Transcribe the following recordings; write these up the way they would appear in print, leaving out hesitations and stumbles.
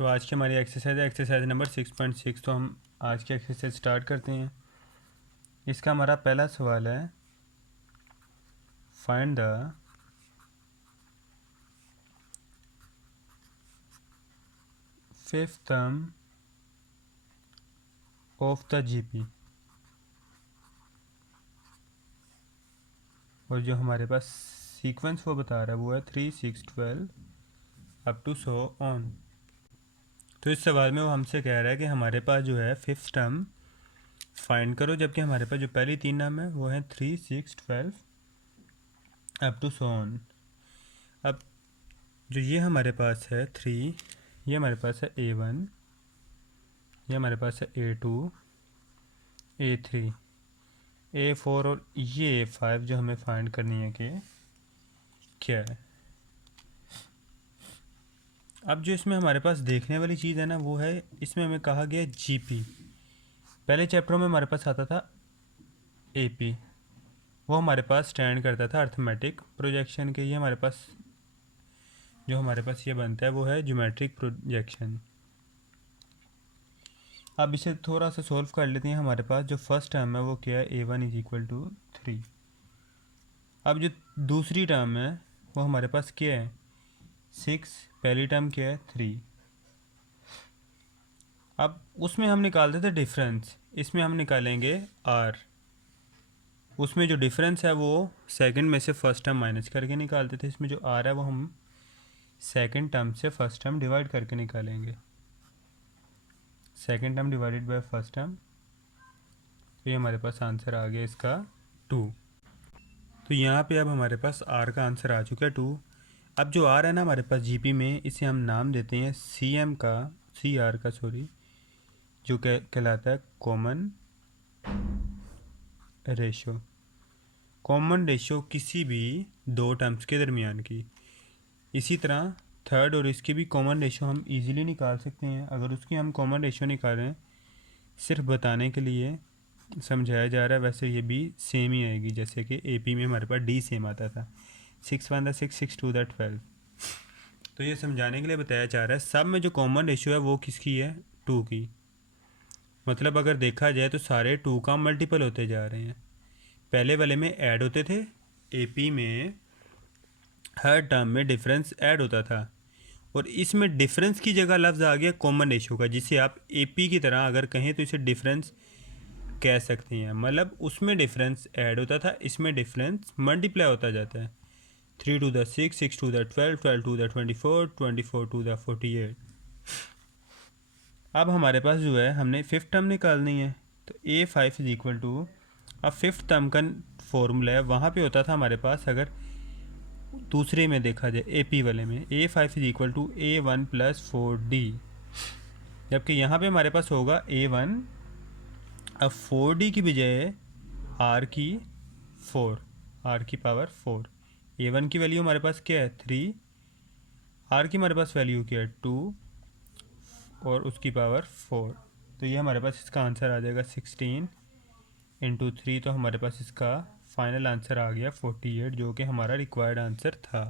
तो आज की हमारी एक्सरसाइज नंबर 6.6। तो हम आज की एक्सरसाइज स्टार्ट करते हैं। इसका हमारा पहला सवाल है, find the fifth term of the GP. और जो हमारे पास सीक्वेंस वो बता रहा है वो है 3, 6, 12 अप टू सो ऑन। तो इस सवाल में वो हमसे कह रहा है कि हमारे पास जो है फिफ्थ टर्म फाइंड करो, जबकि हमारे पास जो पहली तीन टर्म है वो है 3, 6, 12 अप टू सो ऑन। अब जो ये हमारे पास है 3, ये हमारे पास है A1, ये हमारे पास है A2, A3, A4 और ये A5 जो हमें फाइंड करनी है कि क्या है। अब जो इसमें हमारे पास देखने वाली चीज़ है ना, वो है इसमें हमें कहा गया जीपी। पहले चैप्टरों में हमारे पास आता था एपी, वो हमारे पास स्टैंड करता था अर्थमेटिक प्रोजेक्शन के। ये हमारे पास जो हमारे पास ये बनता है वो है ज्योमेट्रिक प्रोजेक्शन। अब इसे थोड़ा सा सॉल्व कर लेते हैं। हमारे पास जो फर्स्ट टर्म है वो क्या है, A1 इज इक्वल टू 3। अब जो दूसरी टर्म है वो हमारे पास क्या है, 6। पहली टर्म क्या है, 3। अब उसमें हम निकालते थे डिफरेंस, इसमें हम निकालेंगे R। उसमें जो डिफरेंस है वो सेकंड में से फर्स्ट टर्म माइनस करके निकालते थे। इसमें जो R है वो हम सेकंड टर्म से फर्स्ट टर्म डिवाइड करके निकालेंगे। Second term divided by first term, तो ये हमारे पास आंसर आ गया इसका 2। तो यहाँ पे अब हमारे पास R का आंसर आ चुका है 2। अब जो R है ना हमारे पास जीपी में, इसे हम नाम देते हैं CR का जो कहलाता है कॉमन रेशो। कॉमन रेशो किसी भी दो टर्म्स के दरमियान की। इसी तरह थर्ड और इसकी भी कॉमन रेशो हम इजीली निकाल सकते हैं। अगर उसकी हम कॉमन रेशो निकालें, सिर्फ बताने के लिए समझाया जा रहा है, वैसे ये भी सेम ही आएगी जैसे कि एपी में हमारे पास डी सेम आता था। 6 1 6, 6 2 12। तो ये समझाने के लिए बताया जा रहा है। सब में जो कॉमन रेशियो है वो किसकी है, 2 की। मतलब अगर देखा जाए तो सारे 2 का मल्टीपल होते जा रहे हैं। पहले वाले में ऐड होते थे, एपी में हर टर्म में डिफरेंस ऐड होता था, और इसमें डिफरेंस की जगह लफ्ज़ आ गया कॉमन रेशियो का, जिसे आप एपी की तरह अगर कहें तो इसे डिफरेंस कह सकते हैं। मतलब उसमें डिफरेंस ऐड होता था, इसमें डिफरेंस मल्टीप्लाई होता जाता है। 3 to the 6, 6 to the 12, 12 to the 24, 24 to the 48। अब हमारे पास जो है हमने फिफ्थ टर्म निकालनी है, तो A5 इज इक्वल टू, अब फिफ्थ टर्म का फॉर्मूला है वहाँ पे होता था हमारे पास, अगर दूसरे में देखा जाए AP वाले में, A5 is equal to A1 + 4D, जबकि यहाँ पे हमारे पास होगा A1, अब 4D की बजाय R की 4, R की पावर 4। A1 की वैल्यू हमारे पास क्या है, 3। R की हमारे पास वैल्यू क्या है, 2, और उसकी पावर 4। तो ये हमारे पास इसका आंसर आ जाएगा 16 × 3। तो हमारे पास इसका फाइनल आंसर आ गया 48, जो कि हमारा रिक्वायर्ड आंसर था।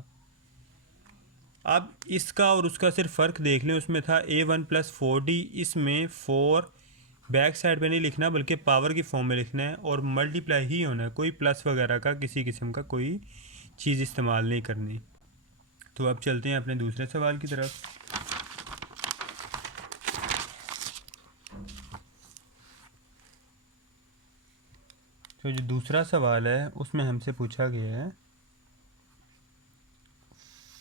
अब इसका और उसका सिर्फ फ़र्क देख लें, उसमें था A1 + 4D, इसमें 4 बैक साइड पे नहीं लिखना बल्कि पावर की फॉर्म में लिखना है, और मल्टीप्लाई ही होना है, कोई प्लस वगैरह का किसी किस्म का कोई चीज़ इस्तेमाल नहीं करनी। तो अब चलते हैं अपने दूसरे सवाल की तरफ। तो जो दूसरा सवाल है उसमें हमसे पूछा गया है,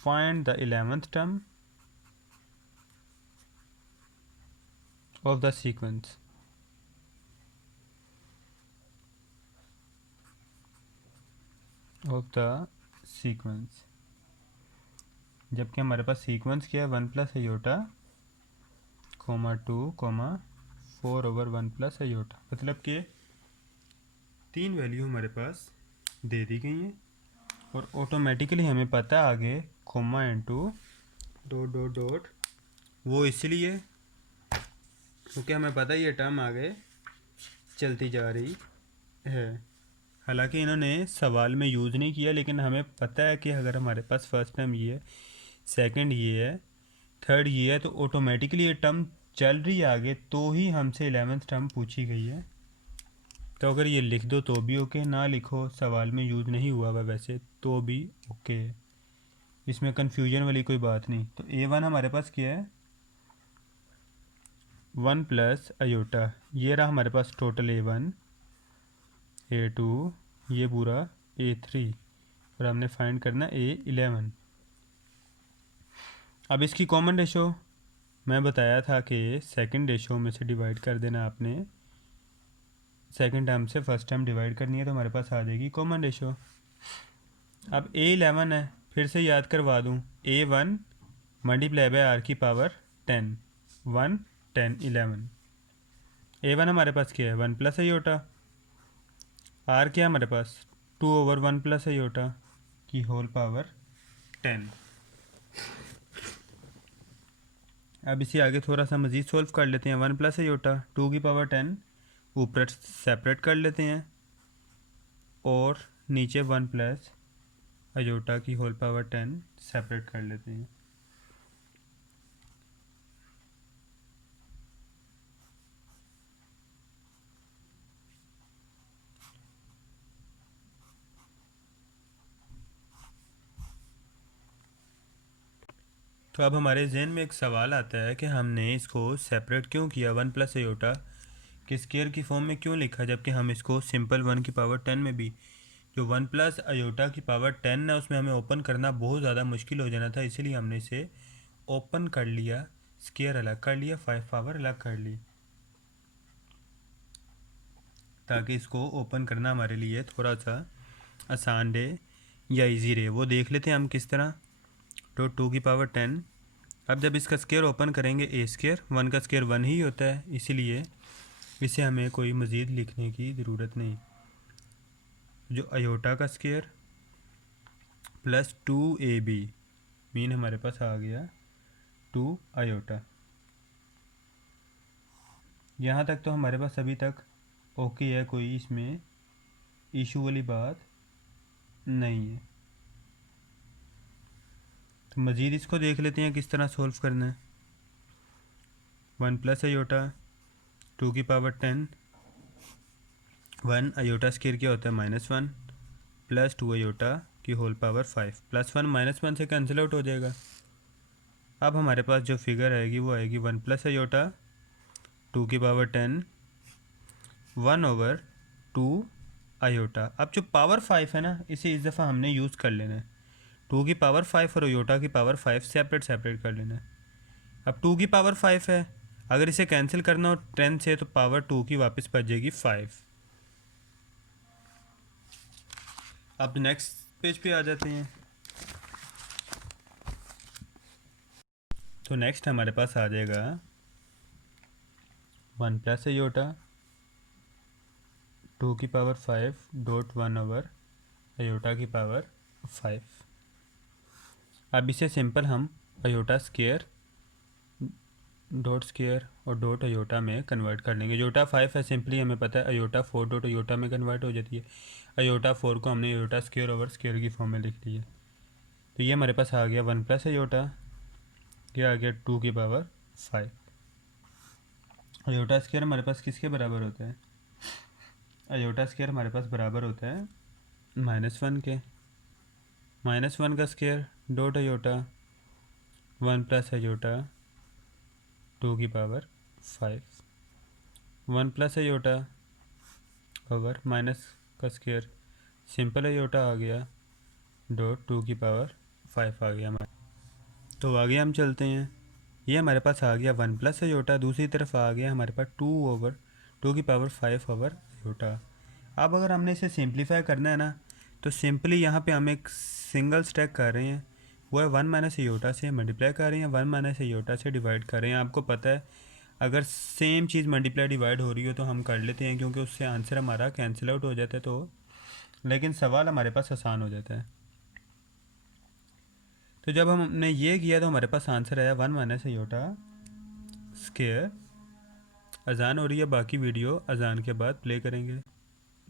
find the 11th term of the sequence. जबकि हमारे पास सीक्वेंस क्या है, 1 + आयोटा, 2, 4/1 + आयोटा। मतलब कि 3 वैल्यू हमारे पास दे दी गई हैं, और ऑटोमेटिकली हमें पता है आगे comma into dot dot dot, वो इसलिए क्योंकि हमें पता है ये टर्म आगे चलती जा रही है। हालांकि इन्होंने सवाल में यूज़ नहीं किया, लेकिन हमें पता है कि अगर हमारे पास फर्स्ट टर्म ये है, सेकंड ये है, थर्ड ये है, तो ऑटोमेटिकली ये टर्म चल रही है आगे, तो ही हमसे 11th टर्म पूछी गई है। तो अगर ये लिख दो तो भी ओके, ना लिखो, सवाल में यूज़ नहीं हुआ हुआ वैसे, तो भी ओके है, इसमें कन्फ्यूजन वाली कोई बात नहीं। तो A1 हमारे पास क्या है, 1 प्लस अयोटा, ये रहा हमारे पास टोटल A1, A2, ये पूरा A3, और हमने फाइंड करना A11। अब इसकी कॉमन रेशो मैं बताया था कि सेकंड रेशो में से डिवाइड कर देना आपने, सेकंड टर्म से फर्स्ट टर्म डिवाइड करनी है, तो हमारे पास आ जाएगी कॉमन रेशो। अब A11 है, फिर से याद करवा दूँ, A1 मल्टीप्लाई बाय R की पावर 10, 1 10 11। A1 हमारे पास क्या है, 1 प्लस अयोटा, R क्या है हमारे पास, 2/1 प्लस अयोटा की होल पावर 10। अब इसे आगे थोड़ा सा मज़ीद सोल्व कर लेते हैं। 1 प्लस अयोटा 2 की पावर 10 ऊपर सेपरेट कर लेते हैं, और नीचे 1 प्लस अयोटा की होल पावर 10 सेपरेट कर लेते हैं। तो अब हमारे जहन में एक सवाल आता है कि हमने इसको सेपरेट क्यों किया, 1 प्लस अयोटा के स्केयर की फॉर्म में क्यों लिखा, जबकि हम इसको सिंपल 1 की पावर 10 में भी, जो 1 प्लस अयोटा की पावर 10 है उसमें हमें ओपन करना बहुत ज़्यादा मुश्किल हो जाना था, इसीलिए हमने इसे ओपन कर लिया, स्केयर अलग कर लिया, 5 पावर अलग कर ली, ताकि इसको ओपन करना हमारे लिए थोड़ा सा आसान रहे या इजी रहे। वो देख लेते हैं हम किस तरह। तो 2 की पावर 10, अब जब इसका स्केयर ओपन करेंगे ए स्केयर, 1 का स्केयर 1 ही होता है, इसीलिए इसे हमें कोई मज़ीद लिखने की ज़रूरत नहीं। जो अयोटा का स्केयर प्लस 2AB मीन हमारे पास आ गया 2 अयोटा। यहाँ तक तो हमारे पास अभी तक ओके है, कोई इसमें इशू वाली बात नहीं है। तो मज़ीद इसको देख लेते हैं किस तरह सॉल्व करना है। 1 प्लस अयोटा 2 की पावर 10, 1 अयोटा स्केयर क्या होता है, -1 प्लस 2 अयोटा की होल पावर 5, +1 -1 से कैंसिल आउट हो जाएगा। अब हमारे पास जो फिगर आएगी वो आएगी 1 प्लस अयोटा 2 की पावर 10 1/2 अयोटा। अब जो पावर 5 है ना, इसे इस दफ़ा हमने यूज़ कर लेना है। 2 की पावर 5 और अयोटा की पावर 5 सेपरेट सेपरेट कर लेना है। अब 2 की पावर 5 है, अगर इसे कैंसिल करना हो 10 से, तो पावर 2 की वापस बच जाएगी 5। अब नेक्स्ट पेज पे आ जाते हैं। तो नेक्स्ट हमारे पास आ जाएगा 1 प्लस अयोटा 2 की पावर 5 डॉट 1 अयोटा की पावर 5। अब इसे सिंपल हम अयोटा स्केयर डॉट स्केयर और डॉट अयोटा में कन्वर्ट कर लेंगे। अयोटा 5 है, सिंपली हमें पता है अयोटा 4 डॉट अयोटा में कन्वर्ट हो जाती है। अयोटा 4 को हमने अयोटा स्केयर ओवर स्केयर की फॉर्म में लिख लिया। तो ये हमारे पास आ गया 1 प्लस अयोटा, ये आ गया 2 की पावर 5। अयोटा स्केयर हमारे पास किसके बराबर होता है, अयोटा स्केयर हमारे पास बराबर होता है -1 के। -1 का square dot iota 1 plus iota 2 की power 5, 1 plus iota over minus का स्केयर सिंपल अयोटा आ गया डॉट 2 की पावर 5 आ गया हमारा। तो आगे हम चलते हैं। ये हमारे पास आ गया 1 प्लस अयोटा, दूसरी तरफ आ गया हमारे पास 2/2 की पावर 5 ओवर अयोटा। अब अगर हमने इसे सिंप्लीफाई करना है ना, तो सिंपली यहाँ पे हम एक सिंगल स्टेक कर रहे हैं, वो है 1 माइनस अयोटा से मल्टीप्लाई कर रहे हैं, 1 माइनस अयोटा से डिवाइड कर रहे हैं। आपको पता है अगर सेम चीज़ मल्टीप्लाई डिवाइड हो रही हो तो हम कर लेते हैं, क्योंकि उससे आंसर हमारा कैंसिल आउट हो जाता है, तो लेकिन सवाल हमारे पास आसान हो जाता है। तो जब हमने ये किया तो हमारे पास आंसर आया 1 माइनस अयोटा स्केयर। अजान हो रही है, बाकी वीडियो अजान के बाद प्ले करेंगे।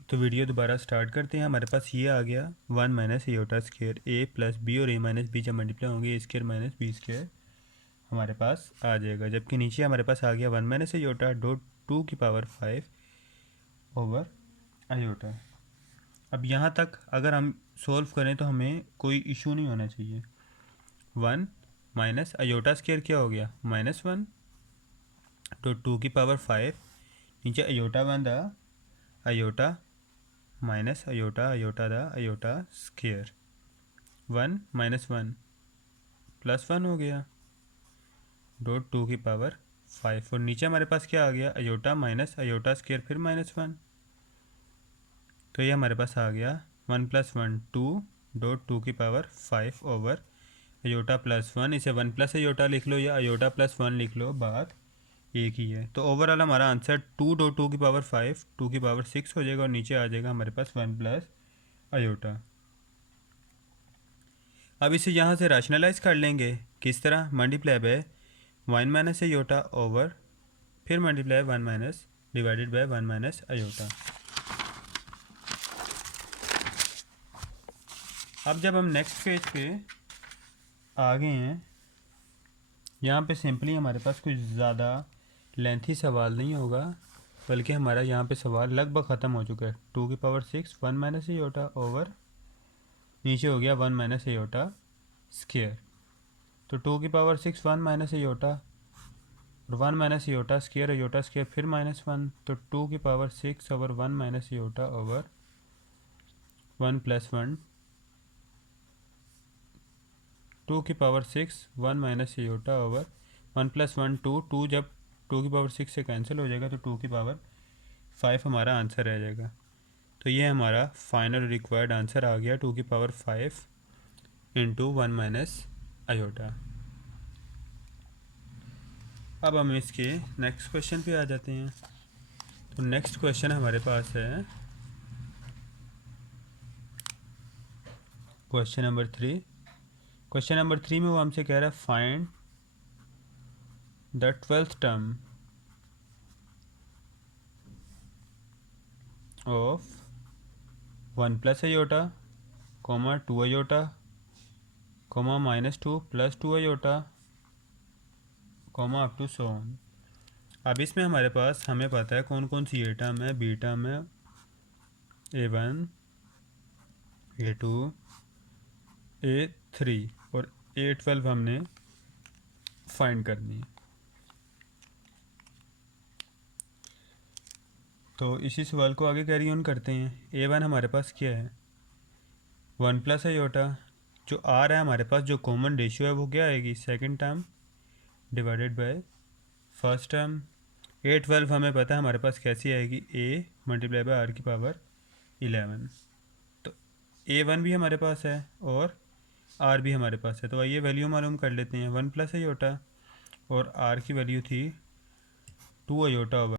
तो वीडियो दोबारा स्टार्ट करते हैं। हमारे पास ये आ गया 1 माइनस अयोटा स्केयर, ए प्लस बी और ए माइनस बी जब मल्टीप्लाई होंगे ए स्केयर माइनस बी स्केयर हमारे पास आ जाएगा, जबकि नीचे हमारे पास आ गया 1 माइनस आयोटा डॉट 2 की पावर 5 ओवर आयोटा। अब यहाँ तक अगर हम सोल्व करें तो हमें कोई इशू नहीं होना चाहिए। 1 माइनस आयोटा स्क्वायर क्या हो गया -1 तो 2 की पावर 5 नीचे आयोटा वन दा आयोटा माइनस आयोटा आयोटा दा आयोटा स्क्वायर 1 माइनस 1 प्लस 1 हो गया डॉट 2 की पावर 5 और नीचे हमारे पास क्या आ गया आयोटा माइनस आयोटा स्क्वायर फिर -1 तो ये हमारे पास आ गया 1 प्लस 1 2 डॉट 2 की पावर 5 ओवर आयोटा प्लस 1। इसे 1 प्लस आयोटा लिख लो या आयोटा प्लस 1 लिख लो, बात एक ही है। तो ओवरऑल हमारा आंसर 2 डॉट 2 की पावर 5 2 की पावर 6 हो जाएगा और नीचे आ जाएगा हमारे पास 1 प्लस आयोटा। अब इसे यहाँ से रैशनलाइज कर लेंगे, किस तरह multiply by 1 minus iota over फिर multiply 1 minus divided by 1 minus iota. अब जब हम नेक्स्ट पेज पे आ गए हैं, यहाँ पे सिंपली हमारे पास कुछ ज़्यादा लेंथी सवाल नहीं होगा, बल्कि हमारा यहाँ पे सवाल लगभग ख़त्म हो चुका है। 2 की पावर 6 1 माइनस आयोटा ओवर नीचे हो गया 1 माइनस आयोटा स्क्वायर। तो 2 की पावर 6 1 माइनस आयोटा और 1 माइनस आयोटा स्क्वायर फिर -1 तो 2 की power 6 over 1 minus iota over 1 plus 1 2 की power 6 1 minus iota over 1 plus 1 2 जब 2 की पावर 6 से कैंसिल हो जाएगा तो 2 की पावर 5 हमारा आंसर रह जाएगा। तो ये हमारा फाइनल रिक्वायर्ड आंसर आ गया 2 की पावर 5 इंटू 1 माइनस आयोटा। अब हम इसके नेक्स्ट क्वेश्चन पे आ जाते हैं। तो नेक्स्ट क्वेश्चन हमारे पास है क्वेश्चन नंबर 3। क्वेश्चन नंबर 3 में वो हमसे कह रहा है find the 12th term of 1 plus iota comma 2 iota comma -2 plus 2 iota comma up to so on. अब इसमें हमारे पास हमें पता है कौन कौन सी ए टर्म है, बी टर्म है, A1 A2 A3 और A12 हमने फाइंड करनी है। तो इसी सवाल को आगे कैरी ऑन करते हैं। A1 हमारे पास क्या है 1 प्लस आयोटा, जो आ रहा है हमारे पास जो कॉमन रेशियो है वो क्या आएगी second term divided by first term. A12 हमें पता है हमारे पास कैसी आएगी A मल्टीप्लाई बाय R की पावर 11। तो A1 भी हमारे पास है और R भी हमारे पास है, तो आइए वैल्यू मालूम कर लेते हैं। 1 प्लस आयोटा और R की वैल्यू थी 2 आयोटा ओवर